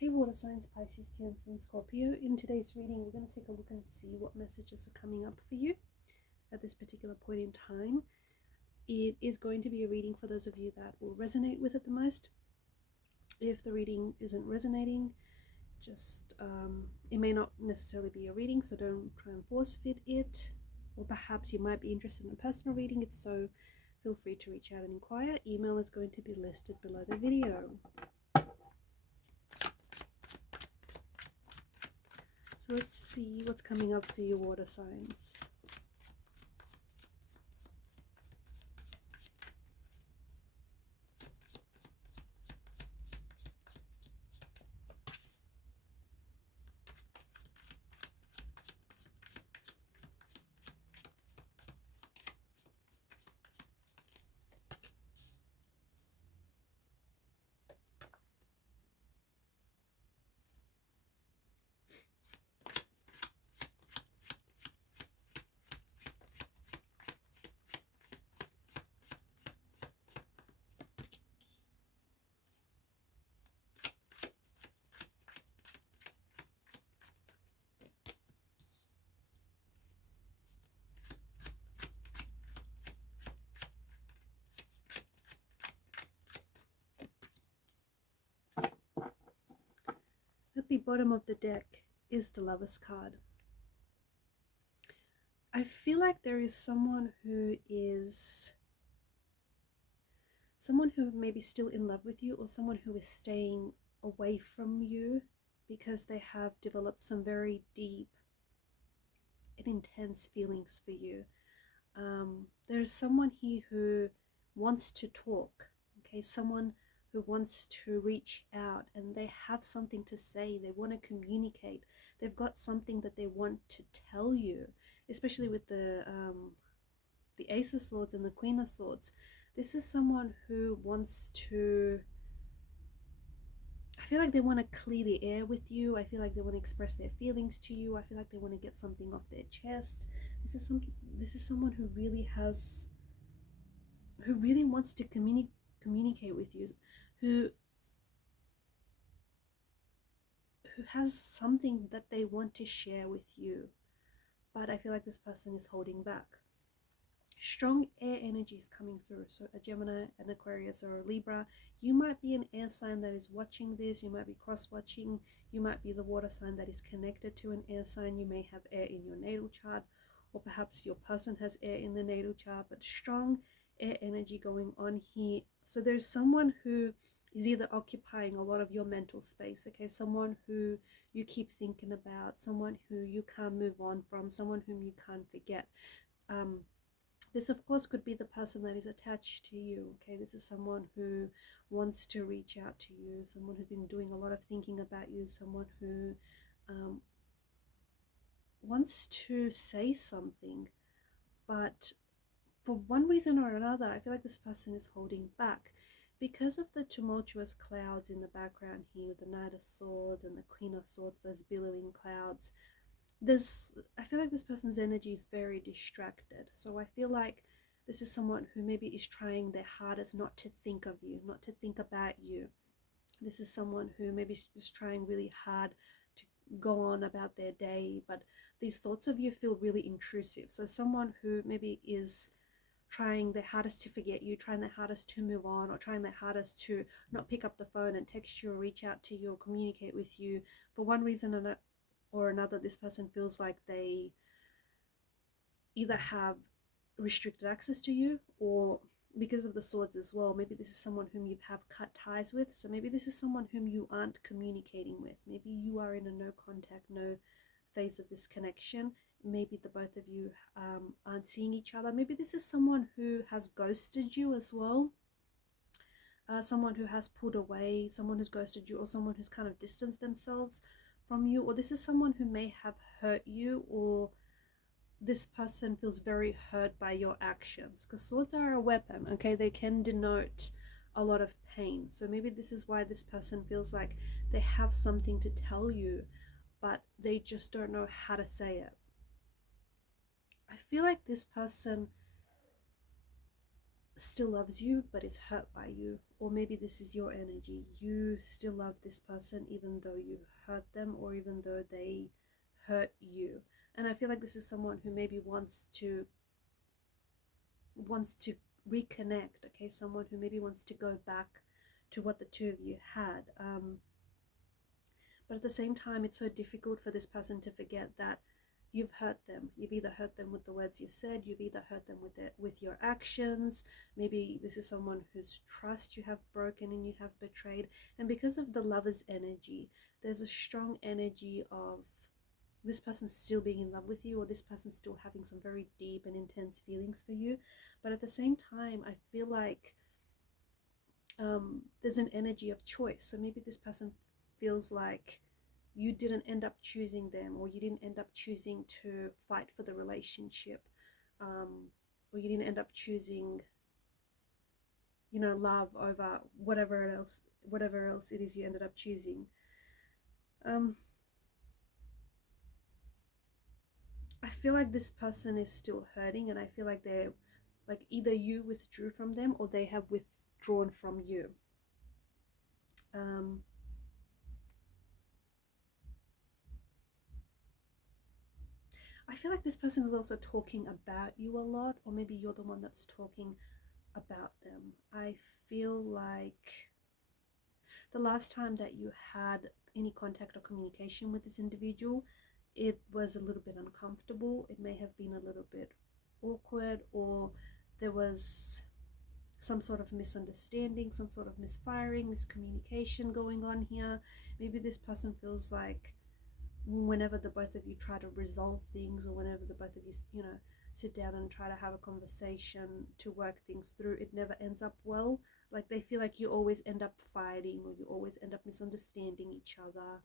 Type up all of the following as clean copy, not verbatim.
Hey water signs, Pisces, Cancer and Scorpio. In today's reading, we're going to take a look and see what messages are coming up for you at this particular point in time. It is going to be a reading for those of you that will resonate with it the most. If the reading isn't resonating, just it may not necessarily be a reading, so don't try and force fit it. Or perhaps you might be interested in a personal reading. If so, feel free to reach out and inquire. Email is going to be listed below the video. So let's see what's coming up for your water signs. At the bottom of the deck is the Lover's card. I feel like there is someone who may be still in love with you, or someone who is staying away from you because they have developed some very deep and intense feelings for you. There's someone here who wants to talk, okay? Someone who wants to reach out, and they have something to say. They want to communicate. They've got something that they want to tell you, especially with the Ace of Swords and the Queen of Swords. This is someone who wants to, I feel like they want to clear the air with you. I feel like they want to express their feelings to you. I feel like they want to get something off their chest. This is someone who really wants to communicate with you, who has something that they want to share with you. But I feel like this person is holding back. Strong air energy is coming through. So a Gemini, an Aquarius, or a Libra. You might be an air sign that is watching this. You might be cross-watching. You might be the water sign that is connected to an air sign. You may have air in your natal chart, or perhaps your person has air in the natal chart, but strong air energy going on here. So there's someone who is either occupying a lot of your mental space, okay? Someone who you keep thinking about, someone who you can't move on from, someone whom you can't forget. This, of course, could be the person that is attached to you, okay? This is someone who wants to reach out to you, someone who's been doing a lot of thinking about you, someone who wants to say something, but for one reason or another, I feel like this person is holding back because of the tumultuous clouds in the background here with the Knight of Swords and the Queen of Swords, those billowing clouds. I feel like this person's energy is very distracted. So I feel like this is someone who maybe is trying their hardest not to think of you, not to think about you. This is someone who maybe is trying really hard to go on about their day, but these thoughts of you feel really intrusive. So someone who maybe is trying their hardest to forget you, trying their hardest to move on, or trying their hardest to not pick up the phone and text you or reach out to you or communicate with you. For one reason or another, this person feels like they either have restricted access to you, or because of the swords as well, maybe this is someone whom you have cut ties with. So maybe this is someone whom you aren't communicating with. Maybe you are in a no contact, no phase of this connection. Maybe the both of you aren't seeing each other. Maybe this is someone who has ghosted you as well. Someone who has pulled away, someone who's ghosted you, or someone who's kind of distanced themselves from you. Or this is someone who may have hurt you, or this person feels very hurt by your actions, because swords are a weapon, okay? They can denote a lot of pain. So maybe this is why this person feels like they have something to tell you, but they just don't know how to say it. I feel like this person still loves you but is hurt by you. Or maybe this is your energy. You still love this person even though you hurt them, or even though they hurt you. And I feel like this is someone who maybe wants to reconnect. Okay, someone who maybe wants to go back to what the two of you had. But at the same time, it's so difficult for this person to forget that you've hurt them. You've either hurt them with the words you said, you've either hurt them with your actions. Maybe this is someone whose trust you have broken and you have betrayed. And because of the Lover's energy, there's a strong energy of this person still being in love with you, or this person still having some very deep and intense feelings for you. But at the same time, I feel like there's an energy of choice. So maybe this person feels like you didn't end up choosing them, or you didn't end up choosing to fight for the relationship, or you didn't end up choosing, you know, love over whatever else it is you ended up choosing. I feel like this person is still hurting, and I feel like they're like either you withdrew from them or they have withdrawn from you. I feel like this person is also talking about you a lot, or maybe you're the one that's talking about them. I feel like the last time that you had any contact or communication with this individual, it was a little bit uncomfortable. It may have been a little bit awkward, or there was some sort of misunderstanding, some sort of misfiring, miscommunication going on here. Maybe this person feels like whenever the both of you try to resolve things, or whenever the both of you, you know, sit down and try to have a conversation to work things through, it never ends up well. Like they feel like you always end up fighting, or you always end up misunderstanding each other.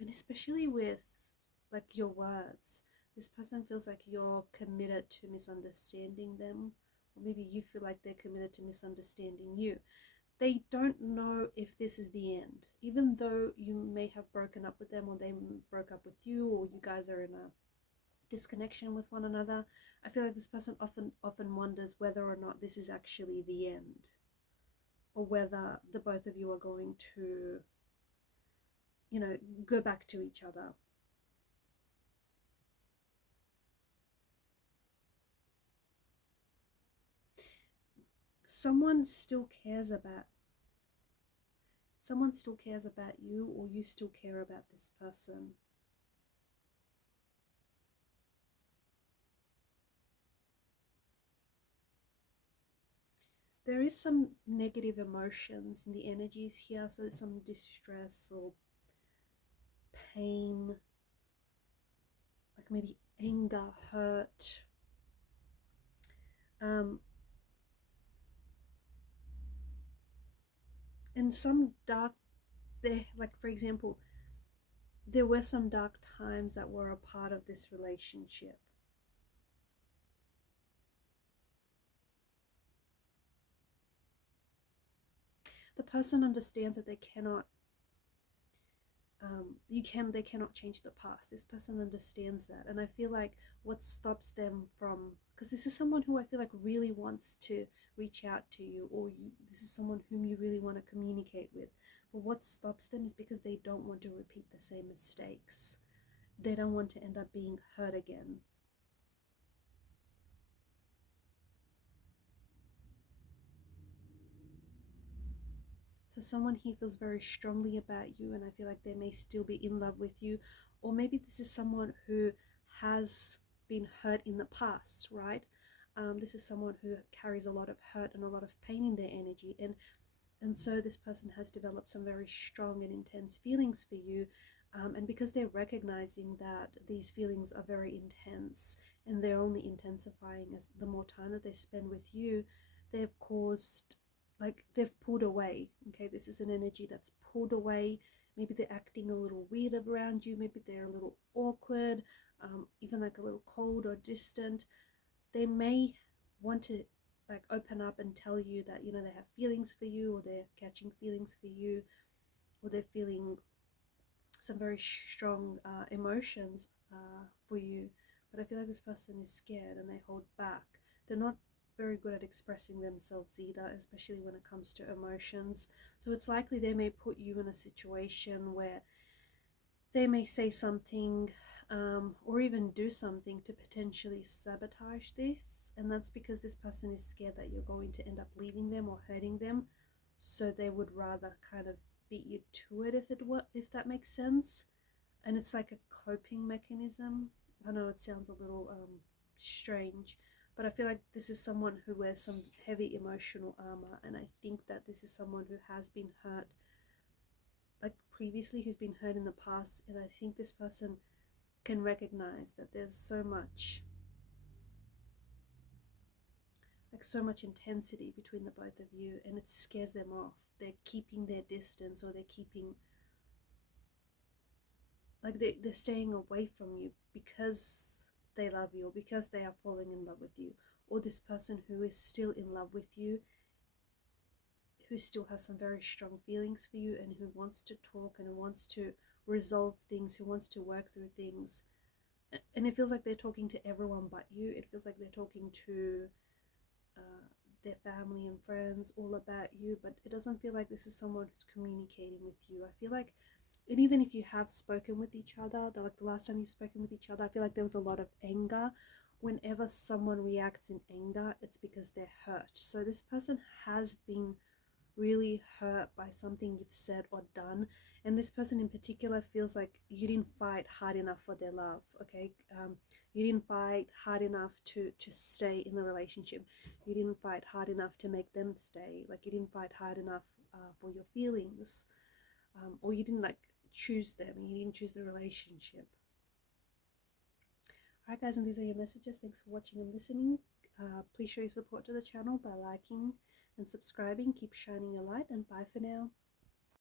And especially with like your words, this person feels like you're committed to misunderstanding them, or maybe you feel like they're committed to misunderstanding you. They don't know if this is the end, even though you may have broken up with them, or they broke up with you, or you guys are in a disconnection with one another. I feel like this person often wonders whether or not this is actually the end, or whether the both of you are going to, you know, go back to each other. Someone still cares about you, or you still care about this person. There is some negative emotions in the energies here, so some distress or pain, like maybe anger, hurt, and some dark, there, like for example, there were some dark times that were a part of this relationship. The person understands that they cannot they cannot change the past. This person understands that, and I feel like what stops them from, because this is someone who I feel like really wants to reach out to you, or this is someone whom you really want to communicate with, but what stops them is because they don't want to repeat the same mistakes. They don't want to end up being hurt again. So someone here feels very strongly about you, and I feel like they may still be in love with you. Or maybe this is someone who has been hurt in the past, right? This is someone who carries a lot of hurt and a lot of pain in their energy, and so this person has developed some very strong and intense feelings for you. And because they're recognizing that these feelings are very intense, and they're only intensifying as the more time that they spend with you, they've caused, like they've pulled away. Okay, this is an energy that's pulled away. Maybe they're acting a little weird around you, maybe they're a little awkward, even like a little cold or distant. They may want to like open up and tell you that, you know, they have feelings for you, or they're catching feelings for you, or they're feeling some very strong emotions for you. But I feel like this person is scared and they hold back. They're not very good at expressing themselves either, especially when it comes to emotions. So it's likely they may put you in a situation where they may say something or even do something to potentially sabotage this. And that's because this person is scared that you're going to end up leaving them or hurting them. So they would rather kind of beat you to it, if that makes sense. And it's like a coping mechanism. I know it sounds a little strange, but I feel like this is someone who wears some heavy emotional armor, and I think that this is someone who has been hurt, like previously, who's been hurt in the past. And I think this person can recognize that there's so much intensity between the both of you, and it scares them off. They're keeping their distance, or they're keeping, like, they're staying away from you because they love you, or because they are falling in love with you. Or this person who is still in love with you, who still has some very strong feelings for you, and who wants to talk and who wants to resolve things, who wants to work through things. And it feels like they're talking to everyone but you. It feels like they're talking to their family and friends all about you, but it doesn't feel like this is someone who's communicating with you. I feel like, and even if you have spoken with each other, like the last time you've spoken with each other, I feel like there was a lot of anger. Whenever someone reacts in anger, it's because they're hurt. So this person has been really hurt by something you've said or done, and this person in particular feels like you didn't fight hard enough for their love. Okay, you didn't fight hard enough to stay in the relationship. You didn't fight hard enough to make them stay. Like, you didn't fight hard enough for your feelings, or you didn't like choose them, and you didn't choose the relationship. Alright guys, and these are your messages. Thanks for watching and listening. Please show your support to the channel by liking and subscribing. Keep shining your light, and bye for now.